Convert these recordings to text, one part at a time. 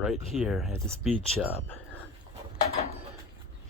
right here at the speed shop.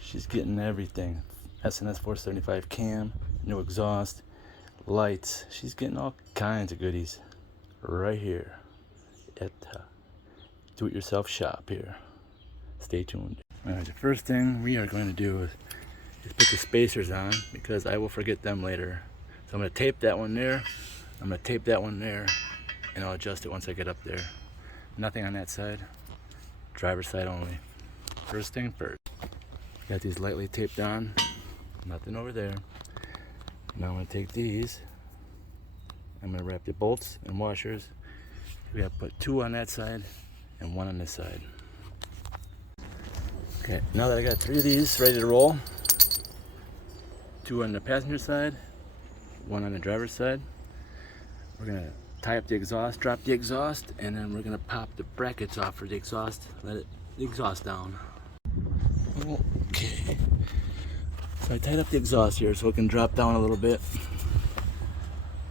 She's getting everything. SNS 475 cam, no exhaust, lights. She's getting all kinds of goodies right here at the do-it-yourself shop here. Stay tuned. Alright, the first thing we are going to do is put the spacers on because I will forget them later. So I'm going to tape that one there, I'm going to tape that one there, and I'll adjust it once I get up there. Nothing on that side, driver's side only. First thing first. Got these lightly taped on, nothing over there. Now I'm going to take these, I'm going to wrap the bolts and washers. We have to put 2 on that side and 1 on this side. Okay, now that I got 3 of these ready to roll, 2 on the passenger side, 1 on the driver's side, we're going to tie up the exhaust, drop the exhaust, and then we're going to pop the brackets off for the exhaust, let the exhaust down. Okay, so I tied up the exhaust here so it can drop down a little bit.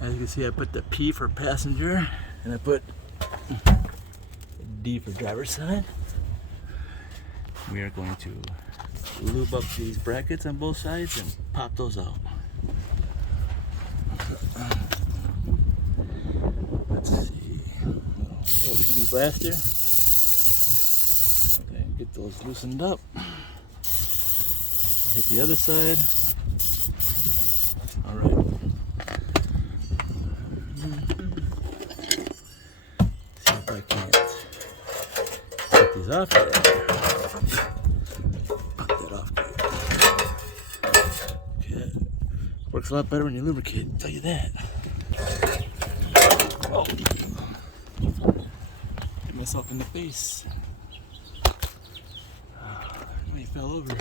As you can see, I put the P for passenger and I put D for driver's side. We are going to lube up these brackets on both sides and pop those out. Let's see, little PV blaster. Okay, get those loosened up. Hit the other side. All right. See if I can't get these off there. Pop that off there. Okay. Works a lot better when you lubricate, I'll tell you that. Oh. Hit myself in the face. I fell over.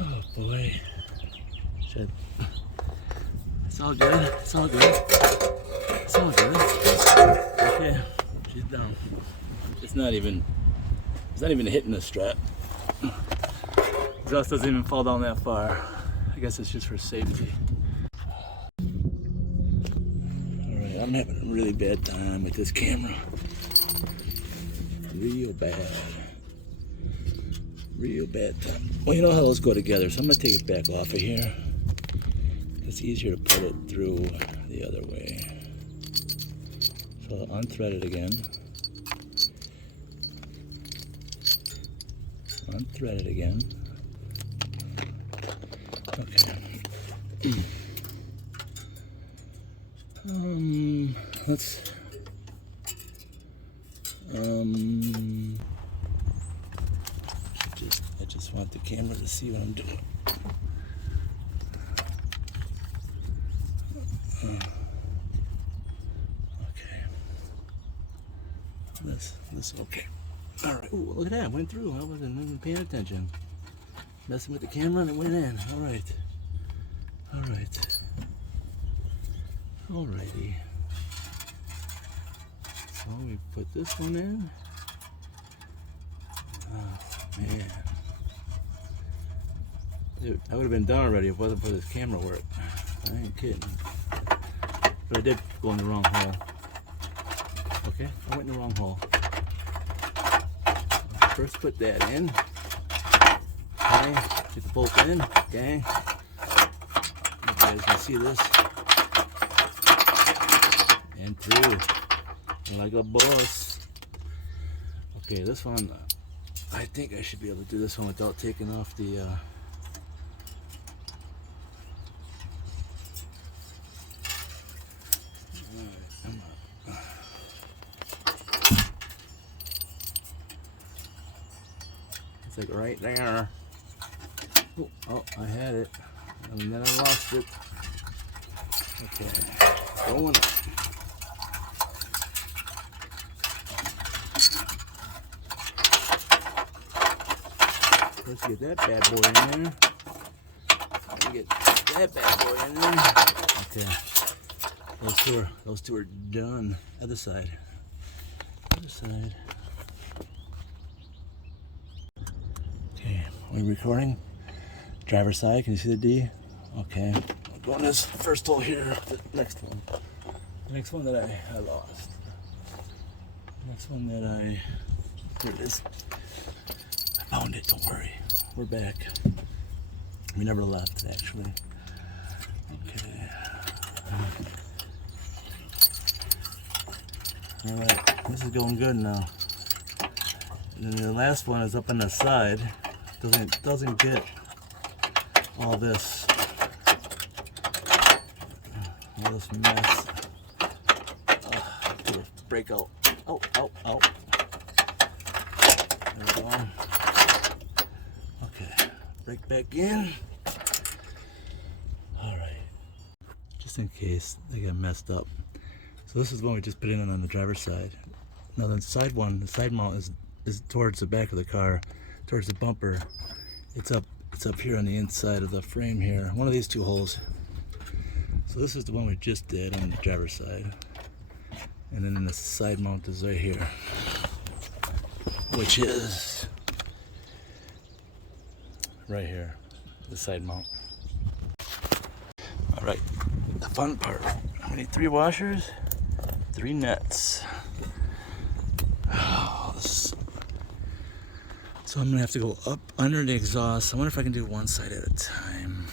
Oh boy. Shit. It's all good. It's all good. It's all good. Okay. She's down. It's not even hitting the strap. Exhaust doesn't even fall down that far. I guess it's just for safety. Alright, I'm having a really bad time with this camera. Real bad. Real bad time. Well, you know how those go together, so I'm going to take it back off of here. It's easier to put it through the other way. So I'll unthread it again. Unthread it again. Okay. Let's I just want the camera to see what I'm doing. Okay. This okay. All right. Ooh, look at that. Went through. I wasn't even paying attention. Messing with the camera and it went in. All right. All right. Alrighty. So we put this one in. Oh man. Dude, I would have been done already if it wasn't for this camera work. I ain't kidding. But I did go in the wrong hole. Okay, I went in the wrong hole. First put that in. Okay, get the bolt in. Okay. You guys can see this. And through. Like a boss. Okay, this one, I think I should be able to do this one without taking off the it's like right there. Oh, I had it. And then I lost it. Okay, going up. First get that bad boy in there. And get that bad boy in there. Okay. Those two are done. Other side. Other side. Okay, are we recording? Driver's side, can you see the D? Okay. I'll go on this first hole here. The next one. The next one that I lost. The next one that I Here it is. I found it, don't worry. We're back. We never left, actually. Okay. Alright, this is going good now. And then the last one is up on the side. Doesn't get all this mess. To break out. Oh. There we go. Okay, break back in. Alright. Just in case they got messed up. So this is the one we just put in on the driver's side. Now the side mount is towards the back of the car, towards the bumper. It's up here on the inside of the frame here. One of these two holes. So this is the one we just did on the driver's side. And then the side mount is right here, which is right here, the side mount. All right, the fun part. We need 3 washers, 3 nuts. So I'm gonna have to go up under the exhaust. I wonder if I can do one side at a time.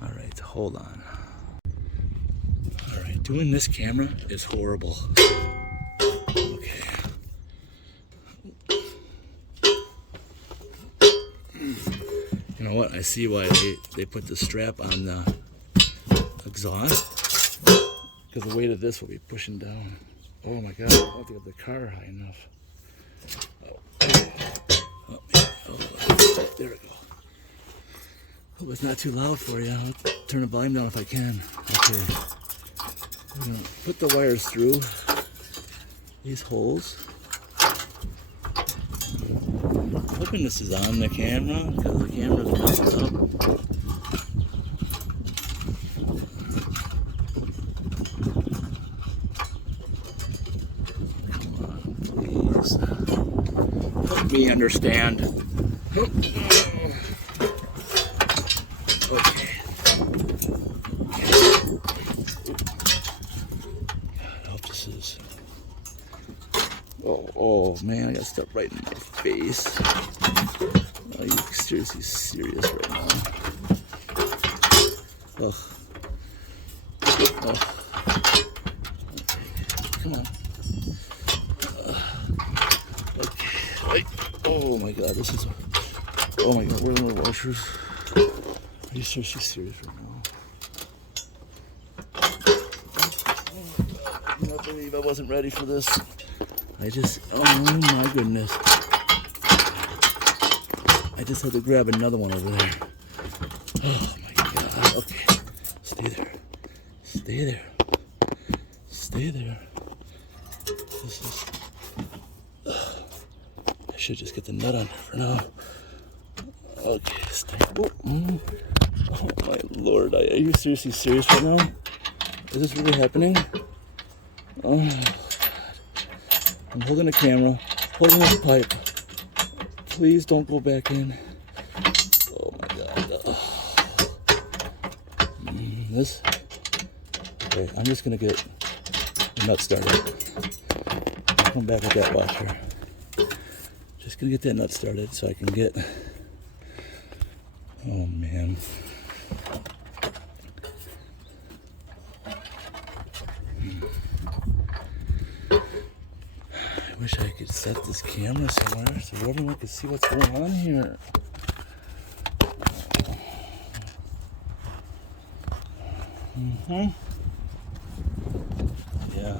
All right, hold on. All right, doing this camera is horrible. Okay. You know what? I see why they put the strap on the exhaust, because the weight of this will be pushing down. Oh my God! I don't have to get the car high enough. Oh, there we go. Hope it's not too loud for you. I'll turn the volume down if I can. Okay. I'm gonna put the wires through these holes. I'm hoping this is on the camera, because the camera's messed up. Come on, please. Help me understand. Okay. God, I hope this is. Oh man, I got stuff right in my face. Are you seriously serious right now? Ugh. Okay. Come on. Okay. Right. Oh my God, this is a. Oh my God, where are the washers? Are you seriously serious right now? I cannot believe I wasn't ready for this. Oh my goodness. I just had to grab another one over there. Oh my God, okay. Stay there. Stay there. Stay there. This is... I should just get the nut on for now. Okay, stay. Oh my Lord, are you seriously serious right now? Is this really happening? Oh my God. I'm holding the camera, holding this pipe. Please don't go back in. Oh my God. This. Okay, I'm just gonna get the nut started. I'll come back with that washer. Just gonna get that nut started so I can get. Oh man. I wish I could set this camera somewhere so everyone could see what's going on here. Yeah.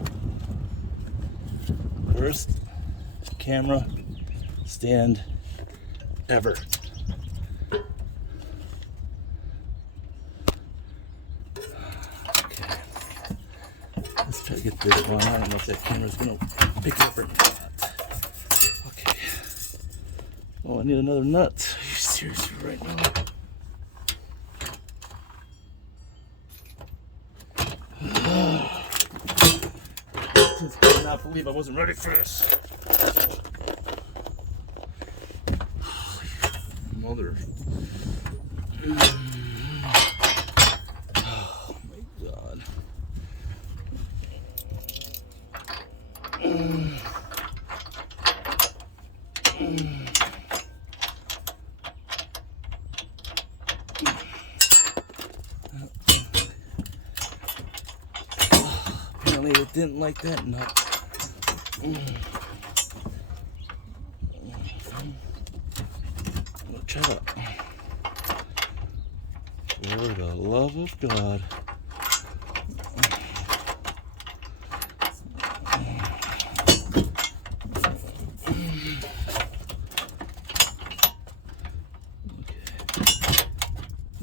Worst camera stand ever. Okay. Let's try to get this one. I don't know if that camera's gonna pick it up or not. Okay. Oh, I need another nut. Are you serious right now? I cannot believe I wasn't ready for this. Mother. Oh my God. didn't like that nut. Try that. For the love of God.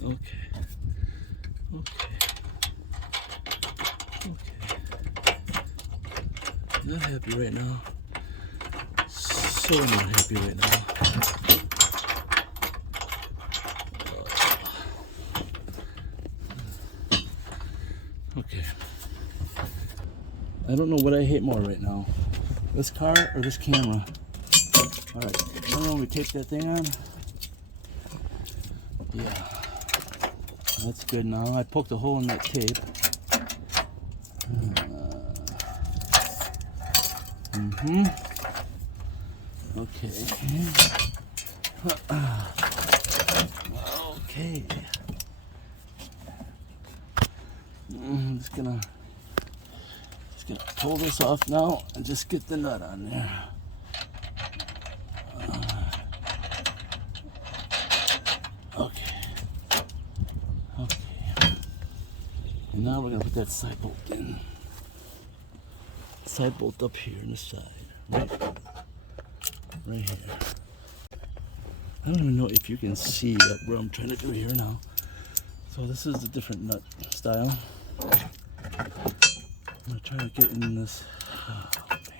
Okay. Not happy right now. So not happy right now. Okay. I don't know what I hate more right now. This car or this camera. Alright, remember when we taped that thing on? Yeah. That's good now. I poked a hole in that tape. Okay. Okay. I'm just gonna pull this off now and just get the nut on there. Okay. And now we're gonna put that side bolt in. Side bolt up here on the side, right here. I don't even know if you can see what I'm trying to do here now. So this is a different nut style. I'm gonna try to get in this. Oh man.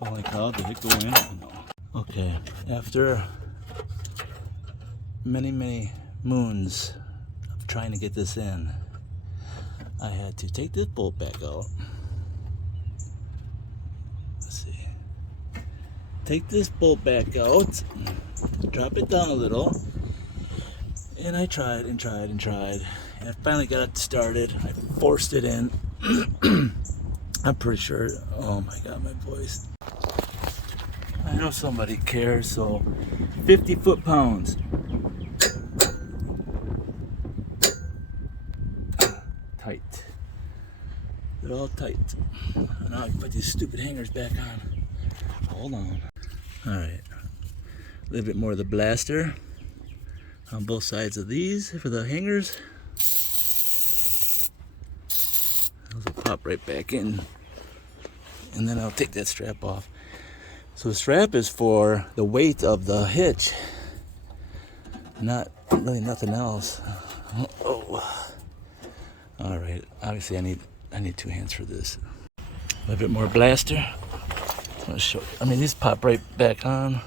Oh my God, did it go in? No. Okay, after many moons of trying to get this in, I had to take this bolt back out. Let's see. Take this bolt back out, drop it down a little, and I tried and I finally got it started. I forced it in. I'm pretty sure. Oh my God, my voice. I know somebody cares, so 50 foot-pounds. Tight. They're all tight. Now I can put these stupid hangers back on. Hold on. Alright. A little bit more of the blaster on both sides of these for the hangers. Those will pop right back in. And then I'll take that strap off. So the strap is for the weight of the hitch. Not really nothing else. Oh. All right. Obviously, I need two hands for this. A little bit more blaster. I'm gonna show. I mean, these pop right back on.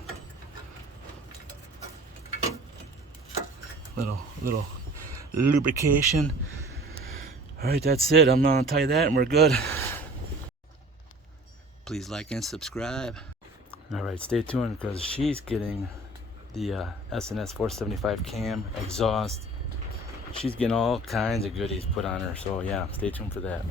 Little lubrication. All right, that's it. I'm gonna tie that, and we're good. Please like and subscribe. All right, stay tuned because she's getting the S&S 475 cam exhaust. She's getting all kinds of goodies put on her, so yeah, stay tuned for that.